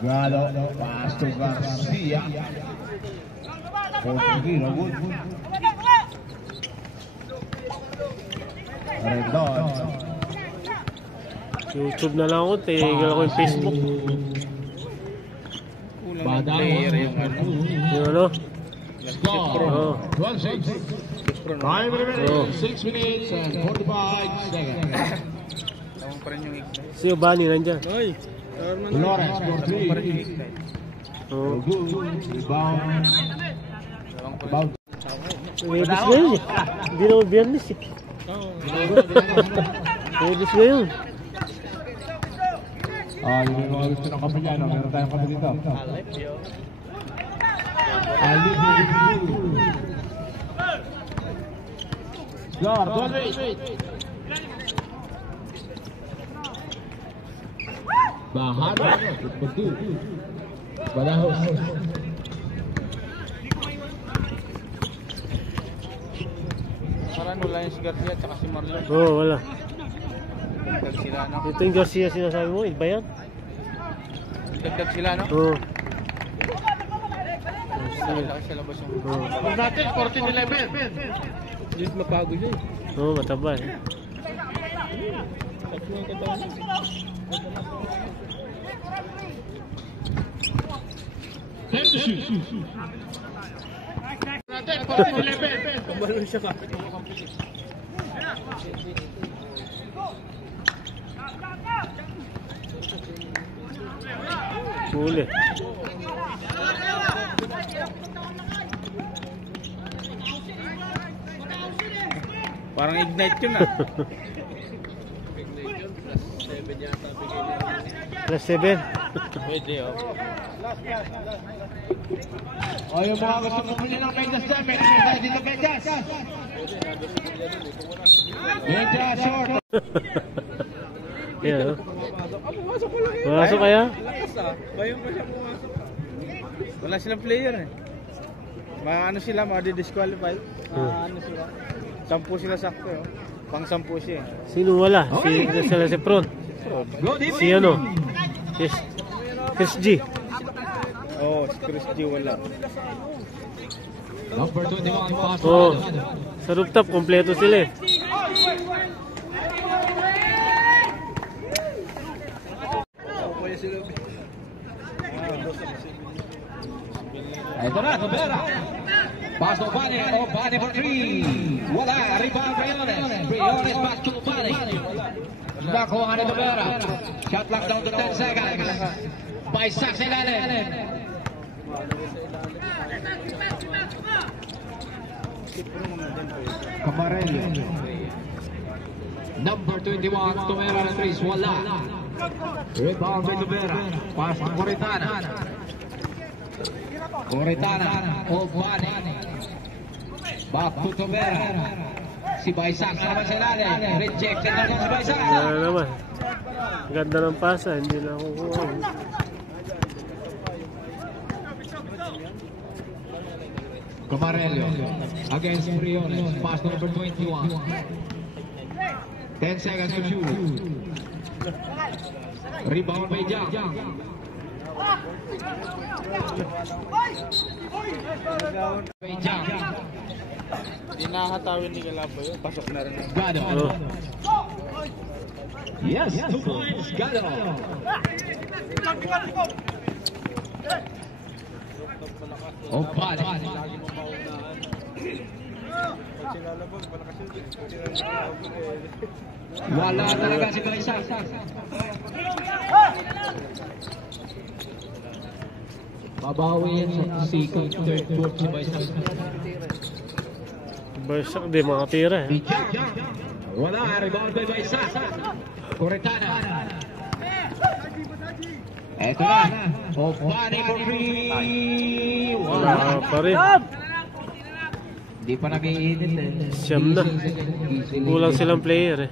Gado, pass to Garcia. Portuguero, good. Rendon. YouTube na lang ako, tigil ako yung Facebook. Kulang ng player yung ano. Yung ano? Score. 12-6. 5 minutes, 6 minutes and 45 seconds. Tawang pa rin yung Ignite. Si Obani nandyan. Ay! Lawrence for Tawang pa rin yung 3. Ignite. Good. Rebound. Tawang pa rin. Rebound. Wedis ngayon eh. Hindi naman biyernes eh. Wedis ngayon. Yun yung mga gusto ng Kapiliano. Meron tayong kami dito. Alip yung Score, 12-8. Bahan. Betul. Badahos. Parang wala yung si Garcia at si Marlon. Oo, wala. Dagdag sila, no? Ito yung Garcia sinasabi mo, iba yan? Dagdag sila, no? Oo. Laki sa labas yung... Kung natin, 14-11. Hindi mapago siya eh. Oo, mataba eh. Natin, 14-11. Kabalon siya ka. Huli. Parang Ignite yun ah. Plus 7. Pwede oh. Yung mga gusto bumili ng Medyas dyan, may tayo dito Medyas. Medyas short. Yan o. Pumasok ko lang yun. Pumasok kaya? Lakas ah. Bayon pa siya pumasok. Wala silang player eh. Ano sila, ma-disqualify. Ano sila. 10 sila sakto eh. Pang 10 siya eh. Sino wala? Si Pron. Si ano? Chris G. Oo, si Chris G wala. Number 21, pass. Oo. Sa rooftop, kompleto sila eh. Ito na, Tobera. Pass to Bani. Bani for 3. Wala. Rebound, Briones. Briones pass to Bani. Nakuha ni Tobera. Shot clock down to 10 seconds. By Sax ilalim. Camarello. Number 21, Tobera na 3. Wala. Rebound by Tobera. Pass to Coritana. Coritana. Bani. Back to Tobera. Si Baysak na naman sa ilalim. Rejected na si Baysak. Wala naman. Ganda ng pasa, hindi na kukuha. Camarello against Briones. Pass number 21. 10 seconds to shoot. Rebound by Jang. By Jang. Hinahatawin ni Galabo yun. Pasok na rin. Gado. Oh. Yes, 2 points. Gado. Bani. Wala talaga si Baysak. Babawi yan sa second, third, fourth si Baysak. Baysak, di makatira eh. Wala, rebound by Baysak. Coritana. Eto na. Bani for 3. Wala pa rin. Hindi pa nag-iinit eh. Siyam na. Kulang silang player eh.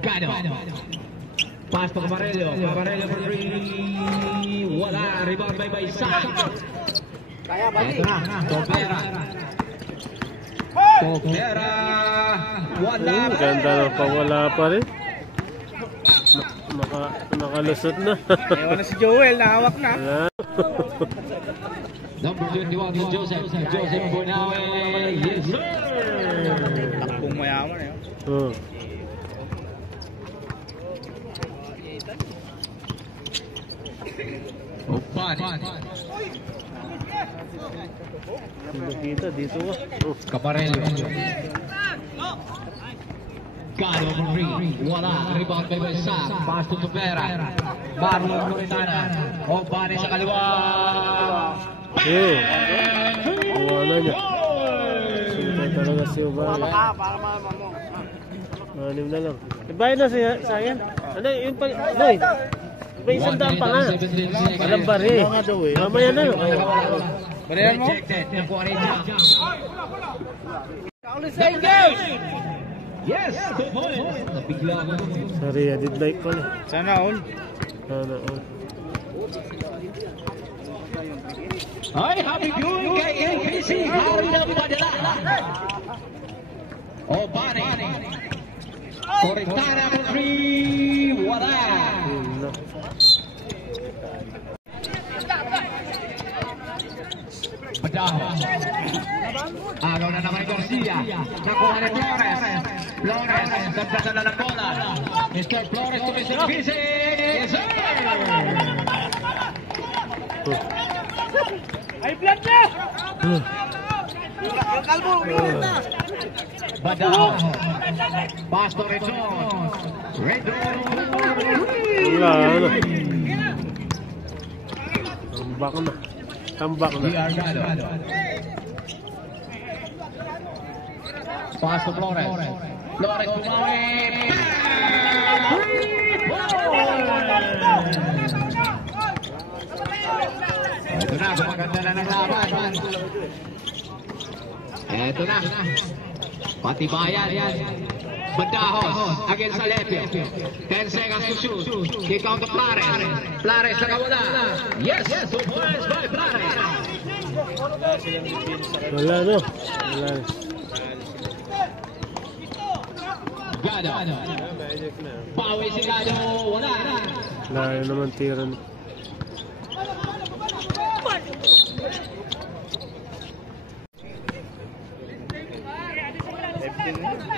Gado. Pass to Camarello. Camarello for 3. Wala. Rebound by Baysak. Eto na. Tobera. Wala. Ganda ng pawala pa rin. Nakalusot na. Ewan na si Joel, nahawak na. Wala. Number 21 is Joseph Bunawe. Yes, sir. Takbong mayaman eh. Oh. Opan. Nakita dito ba? Oh. Caparello. Gado Henry. Wala. Rebound kay Besa. Pass to Tupera. Marlon Coritana. Opan sa kaliwa. Oh. Wala niya. Sintay talaga si Obani. Anim na lang. Ibahin na sayang. Ano yun pa? Ano eh? May isang daan pa nga. Alam ba rin? Mamaya na. Barihan mo? Yes, 2 points. Nabigla ako. Sorry, I did like ko na. Sana all. Sana all. Ay, happy viewing kay LPC. Hari ng padala. Obani. Coritana for 3. Wala. No. Padaho. Agaw na naman Garcia. Nakuha ni Flores. Flores. Dagdagan na ng bola. Mr. Flores to Mr. Pisi. Yes, sir. Ay, blood niya! Badaho. Pastor Rizon. Red Wala na. Tambak na. Tambak na. Diargado. Pass to Flores. Flores bumawi. Ito na, gumaganda na ng laban. Ito na. Patibayan. Bandahos against Alepio. 10 seconds to shoot. Kick out to Flores. Flores nakawala. Yes, 2 points by Flores. Wala no. Wala. Gado. Pawi si Gado. Wala na. Layo naman tira na.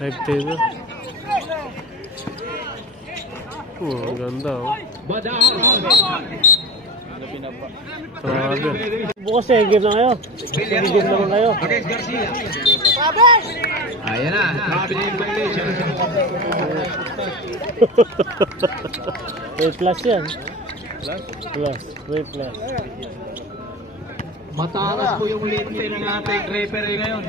F10 na. Ang ganda oh. Grabe. Bukas eh, game na kayo. Game naman kayo. Against Garcia. Ayan na. Traveling violation. 3 plus yan. Plus. 3 plus. Matalas po yung linte ng ating referee ngayon.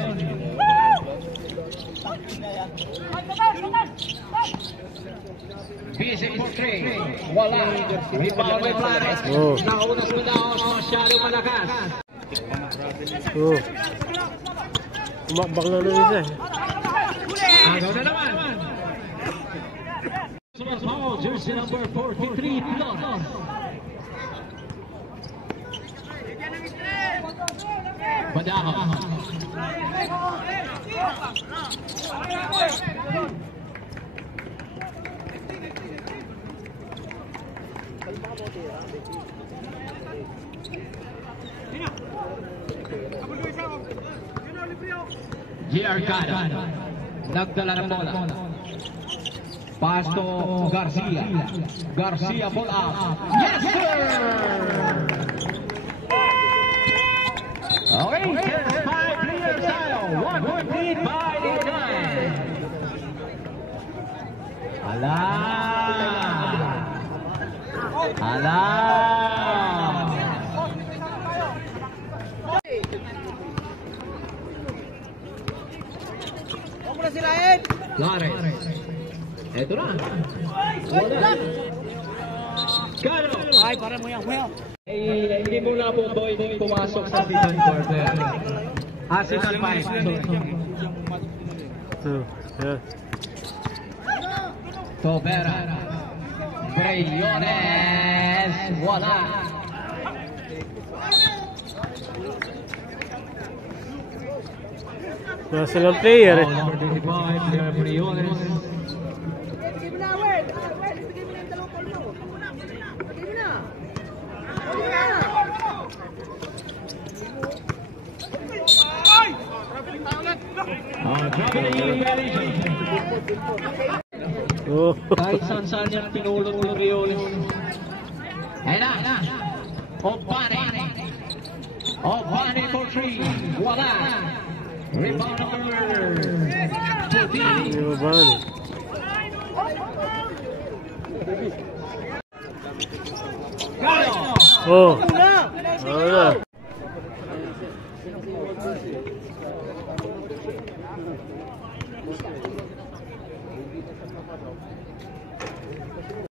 Busy for 3. Wala. Rebound by Flores. Oh. Nakauna sa Bandahos. Masyadong malakas. Oh. Umakbak na ng isa eh. Agaw na naman. Sumasahol, jersey number 43 plus. Bandahos. Giarcado. Nagdala ng bola. Pass to Garcia. Garcia pull up. Yes, sir! Okay, just 5 players tayo. 1 point lead by the nine. Ala! Ala! Flores. Ito na. Wala. Gado. Ay, para mo yan, well. Hindi muna po ito hindi pumasok sa second quarter. Second 5. Yeah. Tobera. Briones. Wala. Wala silang player eh. Number 25, player Briones. Oh. Kahit saan niya pinulong ng Briones. Ayun na. Obane. Obane for 3. Wala. Rebound number 14. Yung ba? Oh. Wala.